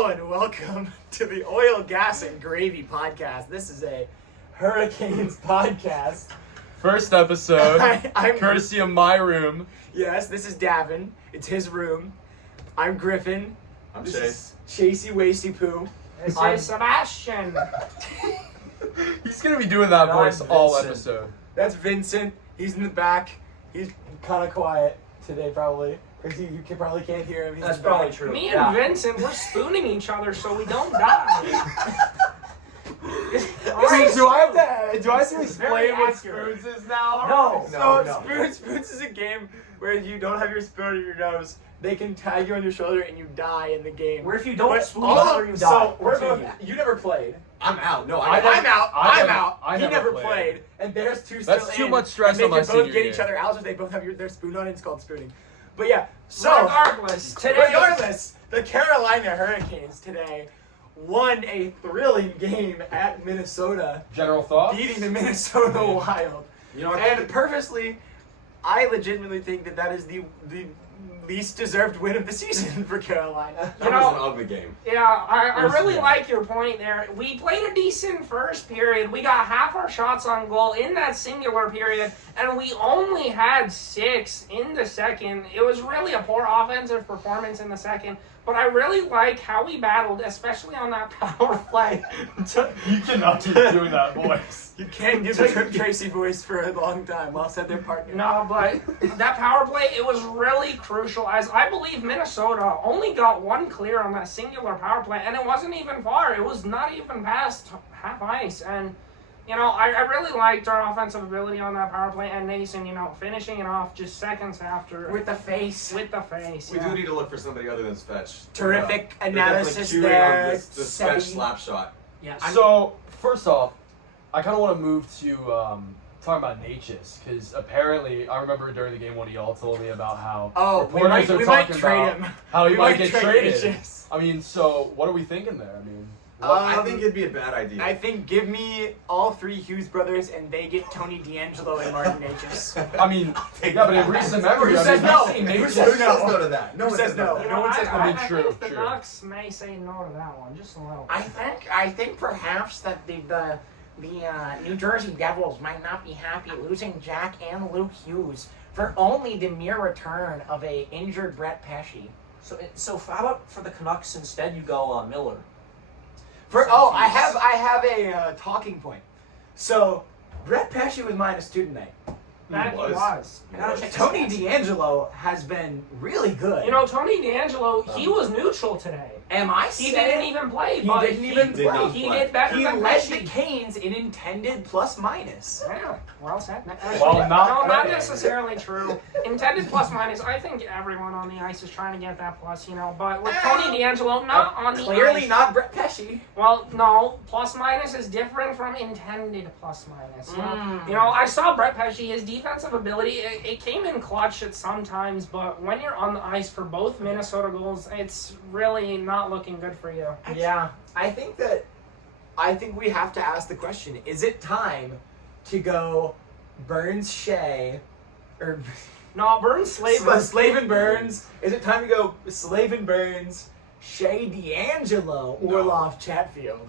Hello and welcome to the Oil, Gas, and Gravy podcast. This is a Hurricanes podcast. First episode, I'm courtesy of my room. Yes, this is Davin. It's his room. I'm Griffin. I'm This Chase. is Chasey Wasty Poo. This I'm is Sebastian. He's gonna be doing that No, voice I'm all Vincent. episode. That's Vincent. He's in the back. He's kind of quiet today, probably. Because you probably can't hear him. He's That's in the probably back. true. Me and Vincent, we're spooning each other so we don't die. Wait, do I have to Very explain what accurate. spoons is now? No. Spoons is a game where if you don't have your spoon in your nose, they can tag you on your shoulder and you die in the game. Where if you don't But spoon all each of- other, you die. So we're both, Continue. you never played. I'm out. No, I I never- I'm out. I I'm never- out. I he never never played. played. And there's two still That's too in, much stress and they on my can both senior get year. each other out if they both have their spoon on. It's called spooning. But yeah, so Regardless, today. regardless, the Carolina Hurricanes today won a thrilling game at Minnesota, General thoughts? beating the Minnesota Wild. You know what? And purposely, I legitimately think that is the least deserved win of the season for Carolina. That You was know- an ugly game. Yeah, I really Yeah. like your point there. We played a decent first period. We got half our shots on goal in that singular period, and we only had 6 in the second. It was really a poor offensive performance in the second, but I really like how we battled, especially on that power play. You cannot keep doing that voice. You can't give the Trip Tracy voice for a long time while said their partner. No, but that power play, it was really crucial, as I believe Minnesota only got one clear on that singular power play, and it wasn't even far. It was not even past half ice, and, you know, I really liked our offensive ability on that power play, and Nason, you know, finishing it off just seconds after. With the face. With the face, We yeah. do need to look for somebody other than Svetch. Terrific They're analysis definitely queuing there. on the Svetch slap shot. Yeah, So, first off, I kind of want to move to talking about Necas, because apparently, I remember during the game one of y'all told me about how We reporters are might talking trade about him. how he We might get trade traded. Necas. I mean, so what are we thinking there? I mean, I think it'd be a bad idea. I think give me all 3 Hughes brothers and they get Tony D'Angelo and Martin Necas. I mean, yeah, but in recent memory, Who I says mean, no? we've seen Who Necas. says Who says no to that? Who one says no? You No know, one says I, no. I, I mean, I true, think the true. Ducks may say no to that one, just a little. I think perhaps that the New Jersey Devils might not be happy losing Jack and Luke Hughes for only the mere return of a injured Brett Pesce. So how about for the Canucks instead you go Miller? I have a talking point. So Brett Pesce was mine a student night. That was. was. I gotta check Tony his stats. D'Angelo has been really good. You know, Tony D'Angelo, he was neutral today. am I He saying didn't even play. he but didn't even did not He play. did better he than led the Pesce. Canes in intended plus minus? Yeah, well said. Well, not not playing. necessarily true. Intended plus minus. I think everyone on the ice is trying to get that plus, you know. But with Tony D'Angelo, not on the Clearly ice. not Brett Pesce. Well, no, plus minus is different from intended plus minus. Mm. You know, I saw Brett Pesce, his defensive ability, it came in clutch at some times, but when you're on the ice for both Minnesota goals, it's really not looking good for you. Yeah, I think we have to ask the question: is it time to go Burns Shea, or No, Burns Slaver. Slavin Burns? Is it time to go Slavin Burns, Shea D'Angelo, Orlov Chatfield?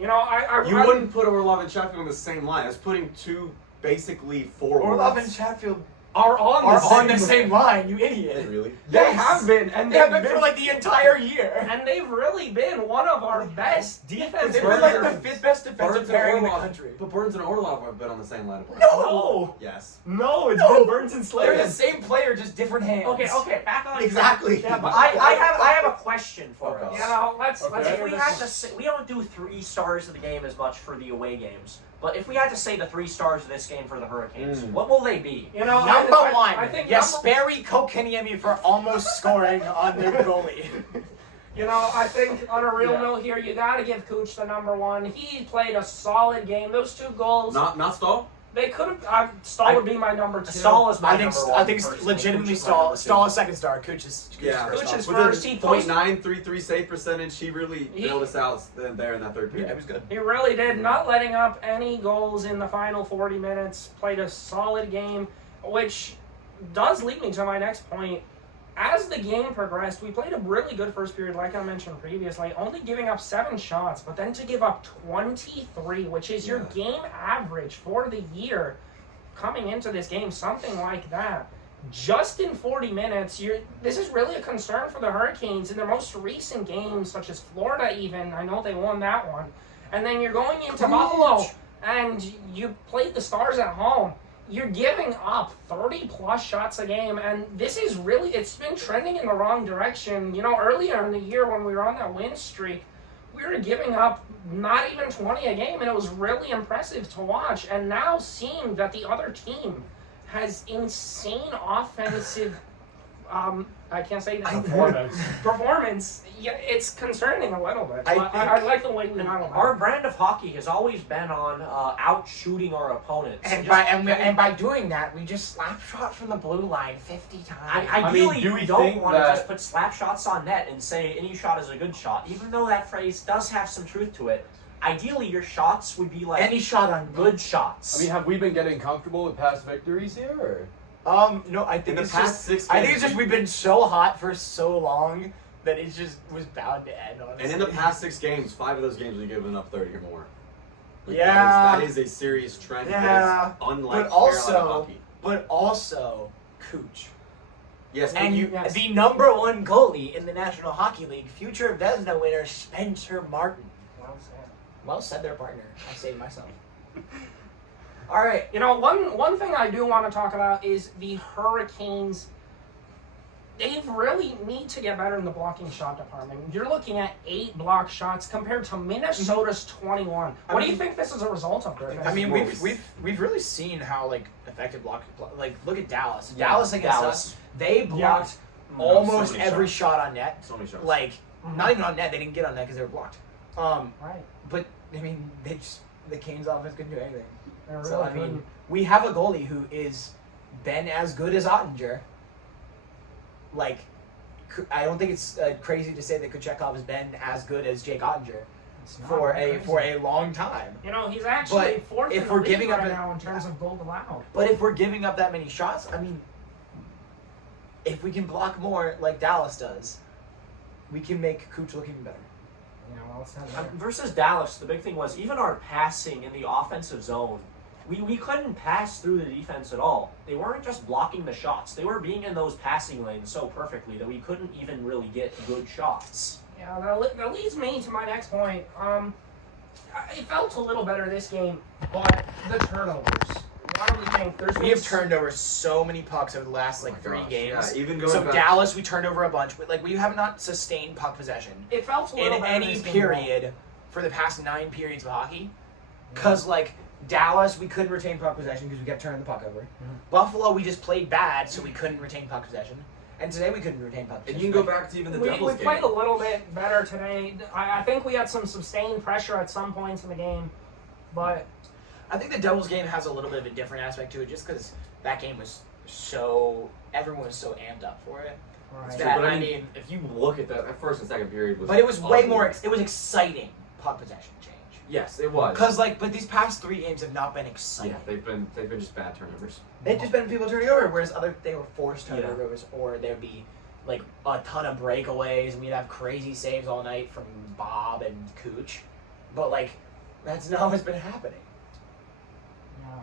You know, I You wouldn't put Orlov and Chatfield on the same line. It's putting two basically forwards. Orlov and Chatfield are on the same line. You idiot! Really? They have been, and They have been for like the entire year. and they've really been one of our best defense. They've been like the 5th best defensive pairing in the country. But Burns and Orlov have been on the same line. No, Yes. no, it's been Burns and Slater. They're the same player, just different hands. Okay, back on Exactly. Yeah, but I have a question for Okay. us. You know, let's Okay. If we had to say, we don't do 3 stars of the game as much for the away games, but if we had to say the 3 stars of this game for the Hurricanes, what will they be? You know, Number one, I think Jesperi Kotkaniemi for almost scoring on their goalie. You know, I think on a real Yeah. note here, you got to give Cooch the number one. He played a solid game. Those 2 goals, Not Stahl? they could have. Stahl would be my number 2. Stahl is my I think number one. it's personally. legitimately Cooch is my number Stahl two. is second star. Cooch is Yeah. first. Cooch is With first. a He posted- .933 save percentage, he really He- bailed us out there in that third period. Yeah, it was good. He really did, not letting up any goals in the final 40 minutes. Played a solid game, which does lead me to my next point. as the game progressed, we played a really good first period, like I mentioned previously, only giving up 7 shots, but then to give up 23, which is your game average for the year coming into this game, something like that. Just in 40 minutes, this is really a concern for the Hurricanes in their most recent games, such as Florida even. I know they won that one. And then you're going into Buffalo, and you played the Stars at home. You're giving up 30-plus shots a game, and this is really, it's been trending in the wrong direction. You know, earlier in the year when we were on that win streak, we were giving up not even 20 a game, and it was really impressive to watch. And now seeing that the other team has insane offensive, I can't say that. Performance. Yeah, it's concerning a little bit. I like the way we handle that. Our brand of hockey has always been on out shooting our opponents. And by doing that, we just slap shot from the blue line 50 times. Ideally, do we you don't think want to that- just put slap shots on net and say any shot is a good shot, even though that phrase does have some truth to it. Ideally, your shots would be like Any shot on good shots. I mean, have we been getting comfortable with past victories here? Or? No, I think In the it's past just 6 I think games- it's just we've been so hot for so long that it just was bound to end, honestly. And in the past 6 games, 5 of those games we've given up 30 or more. Like, Yeah. that is a serious trend. Yeah. That is unlike But also- Carolina hockey. But also, Cooch. Yes, And Yes. the number 1 goalie in the National Hockey League, future Vezina winner Spencer Martin. Well said there, partner. I saved myself. All right. You know, one thing I do want to talk about is the Hurricanes. They really need to get better in the blocking shot department. You're looking at 8 block shots compared to Minnesota's 21. What do you think this is a result of, Griffin? I mean, More we've really seen how effective block. Like, look at Dallas. Yeah, Dallas against Dallas. us, they blocked No, almost so many every shots. shot on net. So many shots. Like, not even on net. They didn't get on net because they were blocked. Right. But I mean, the Canes offense couldn't do anything. They're really So I good. mean, we have a goalie who is been as good as Ottinger. Like, I don't think it's crazy to say that Kuchekov has been as good as Jake Ottinger It's not for crazy. a long time. You know, he's actually But fourth if in the we're league giving up right a- now in terms of goals allowed. But if we're giving up that many shots, I mean, if we can block more like Dallas does, we can make Kuch look even better. Yeah, well, it's not better. Versus Dallas, the big thing was even our passing in the offensive zone. We couldn't pass through the defense at all. They weren't just blocking the shots. They were being in those passing lanes so perfectly that we couldn't even really get good shots. Yeah, that leads me to my next point. It felt a little better this game, but the turnovers. What do we think? We have turned over so many pucks over the last Oh my 3 gosh, games. Yeah, even going So back. Dallas, we turned over a bunch, but we have not sustained puck possession It felt a little in better any this game. period for the past 9 periods of hockey. Because Dallas, we couldn't retain puck possession because we kept turning the puck over. Buffalo, we just played bad, so we couldn't retain puck possession. And today we couldn't retain puck possession. And you can go back to even the We Devils played game. a little bit better today. I think we had some sustained pressure at some points in the game, but I think the Devils game has a little bit of a different aspect to it, just because that game was everyone was so amped up for it. right. That- But I mean, if you look at that first and second period was. But it was way ugly. more. It was exciting puck possession change. Yes, it was. Because but these past 3 games have not been exciting. Yeah, they've been just bad turnovers. They've just been people turning over, whereas they were forced Yeah. turnovers, or there'd be a ton of breakaways, and we'd have crazy saves all night from Bob and Cooch. But that's not what's been happening. Yeah,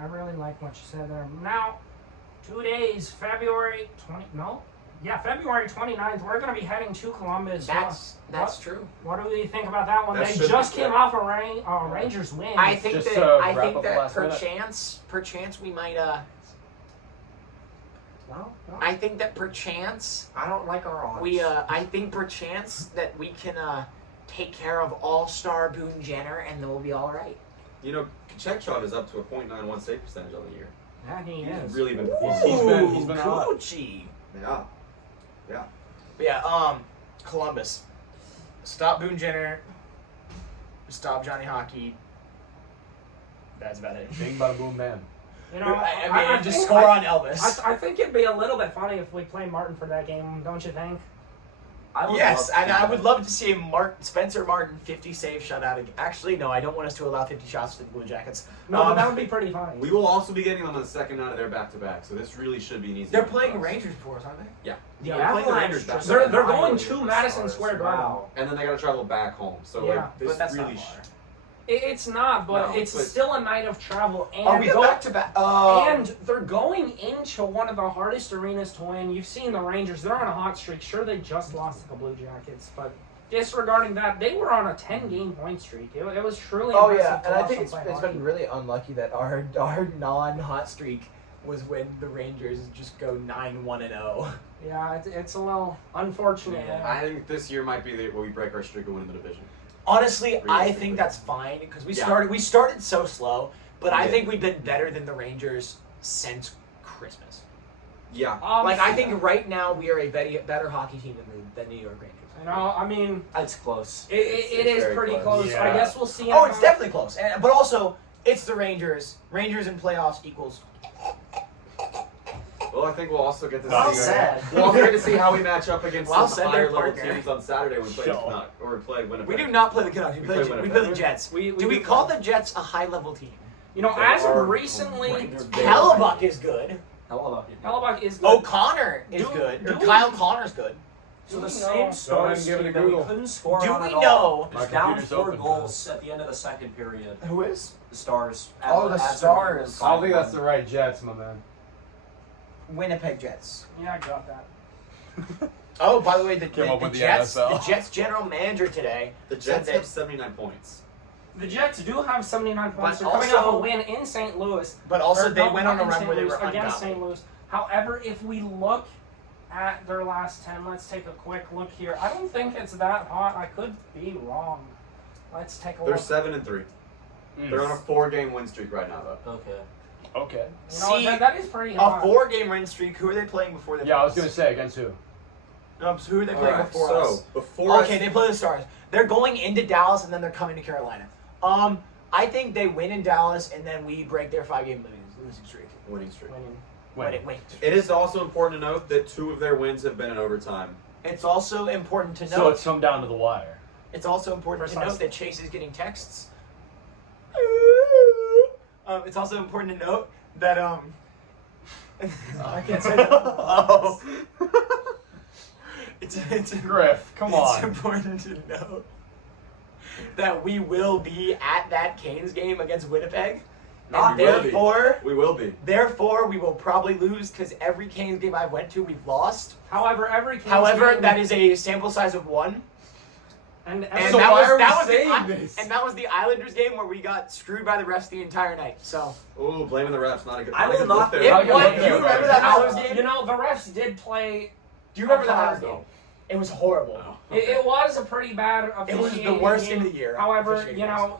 I really like what you said there. Now, 2 days, February 29th, we're going to be heading to Columbus. That's true. What do we think about that one? That They should just be came good. off a Rangers win. I think Just that to I wrap think up the that last minute. perchance we might Well, I think that perchance I don't like our odds. I think perchance that we can take care of All-Star Boone Jenner, and then we'll be all right. You know, Kachekov is up to a .91 save percentage on the year. yeah, he He's is. really been He's performing. been hot. Coochie. Yeah. But yeah, Columbus. Stop Boone Jenner. Stop Johnny Hockey. That's about it. Bing, bada, boom, bam. You know, I mean, just think- score on Elvis. I think it'd be a little bit funny if we play Martin for that game, don't you think? I would Yes, love to and see I that. would love to see Spencer Martin 50 save shutout. Actually, no, I don't want us to allow 50 shots to the Blue Jackets. No, but that would be pretty funny. We will also be getting them on the second night of their back-to-back, so this really should be an easy. They're one for playing us. Rangers for us, aren't they? Yeah. The Yeah, we're playing the Avalanche Rangers back. just They're going annihilated to the Madison Stars. Square Garden. Wow. And then they got to travel back home. So Yeah, like, this but that's really not far. It's not, but No, it's but- still a night of travel. And Oh, we have back-to-back. Oh. And they're going into one of the hardest arenas to win. You've seen the Rangers; they're on a hot streak. Sure, they just lost to the Blue Jackets, but disregarding that, they were on a 10-game point streak. It was truly Oh impressive yeah, to and I watch think them it's play been hockey. really unlucky that our non-hot streak was when the Rangers just go 9-1-0. Yeah, it's a little unfortunate. Yeah. I think this year might be where we break our streak of winning the division. Honestly, I Realistically. think that's fine because we Yeah. started so slow, but I Yeah. think we've been better than the Rangers since Christmas. Yeah. Like I think right now we are a better hockey team than New York Rangers. You know, I mean, It's close. it It's is very pretty close. close. I Yeah. guess we'll see. Oh, in it's a- definitely close, but also it's the Rangers. Rangers in playoffs equals. Well, I think we'll also get to Well see. said. We'll also get to see how we match up against Well some said higher there, level partner. teams on Saturday. We played Sure. Canuck, or we played Winnipeg. We do not play the Canucks. We We play play we Winnipeg. play the Jets. We Do we do call play. the Jets a high-level team? You know, They as are of recently, Hellebuck is good. Hello. Hellebuck is good. O'Connor is Do- good. do Or we- Kyle Connor's good. So the Do we same know- Go Stars ahead and give it team a that we Google. couldn't score Do on we at all know- is My down computer's 4 open, goals at the end of the second period. Who is? The Stars. Oh, the as they're Stars. winning I don't think that's 5-1. the right Jets, my man. Winnipeg Jets. Yeah, I got that. Oh, by the way, the Came up with the Jets, NFL. the Jets general manager today. The said Jets that- have 79 points. The Jets do have 79 points. But They're coming also- off a win in St. Louis. But also Or they not went on a in run St. where they Louis, were against ungodly. St. Louis. However, if we look at their last 10, let's take a quick look here. I don't think it's that hot. I could be wrong. Let's take a They're look. 7-3. They're on a 4-game win streak right now, though. Okay. Okay. You know, See, that is pretty A hot. 4-game win streak. Who are they playing before they? Yeah, I play was gonna us? say against who? So who are they playing Alright, before so us? before Okay, they play the Stars. They're going into Dallas and then they're coming to Carolina. I think they win in Dallas and then we break their 5-game losing streak. winning streak. Winning. Wait. It is also important to note that 2 of their wins have been in overtime. It's also important to So note. it's come down to the wire. It's also important to note Precisely. that Chase is getting texts. It's also important to note that I can't say that. Oh. It's Griff, come It's on. important to note that we will be at that Canes game against Winnipeg. And And we will be. therefore, we will probably lose because every Canes game I went to, we've lost. However, every Canes However, game- that is a sample size of 1. and And So that why was are we that was saying the, this? And that was the Islanders game where we got screwed by the refs the entire night. So Ooh, blaming the refs. Not a good. I not a will good not- look there. It Not gonna was- look do there, you remember buddy. that Islanders game? You know, the refs did play. Do you remember the Okay. Islanders game? It was horrible. Oh. It was a pretty bad It was officiating the worst game. game of the year. However, officiating you wise. know,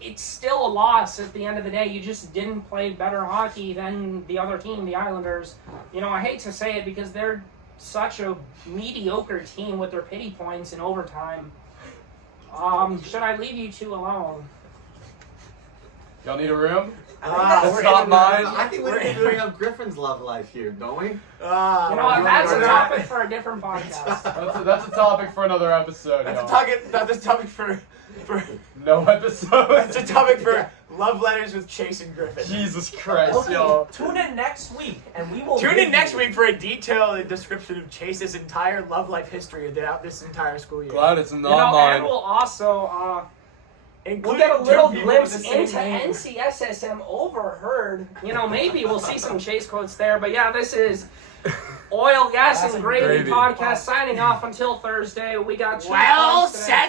it's still a loss at the end of the day. You just didn't play better hockey than the other team, the Islanders. You know, I hate to say it because they're such a mediocre team with their pity points in overtime. Should I leave you two alone? Y'all need a room? Ah, That's we're not in- mine. I think we're doing up Griffin's love life here, don't we? Ah, You know what? we're That's a not- topic for a different podcast. That's a topic for another episode, That's a y'all. topic. That's a topic for. No episode. That's a topic for love letters with Chase and Griffin. Jesus Christ, Okay, y'all. tune in next week, and we will. Tune give in next you- week for a detailed description of Chase's entire love life history throughout this entire school year. Glad it's You not know, mine. and we'll also we'll Including get a little two people glimpse with the same into name. NCSSM overheard. You know, maybe we'll see some Chase quotes there. But yeah, this is Oil, Gas, Gas and and Gravy Gravy. podcast signing off until Thursday. We got two Well points today.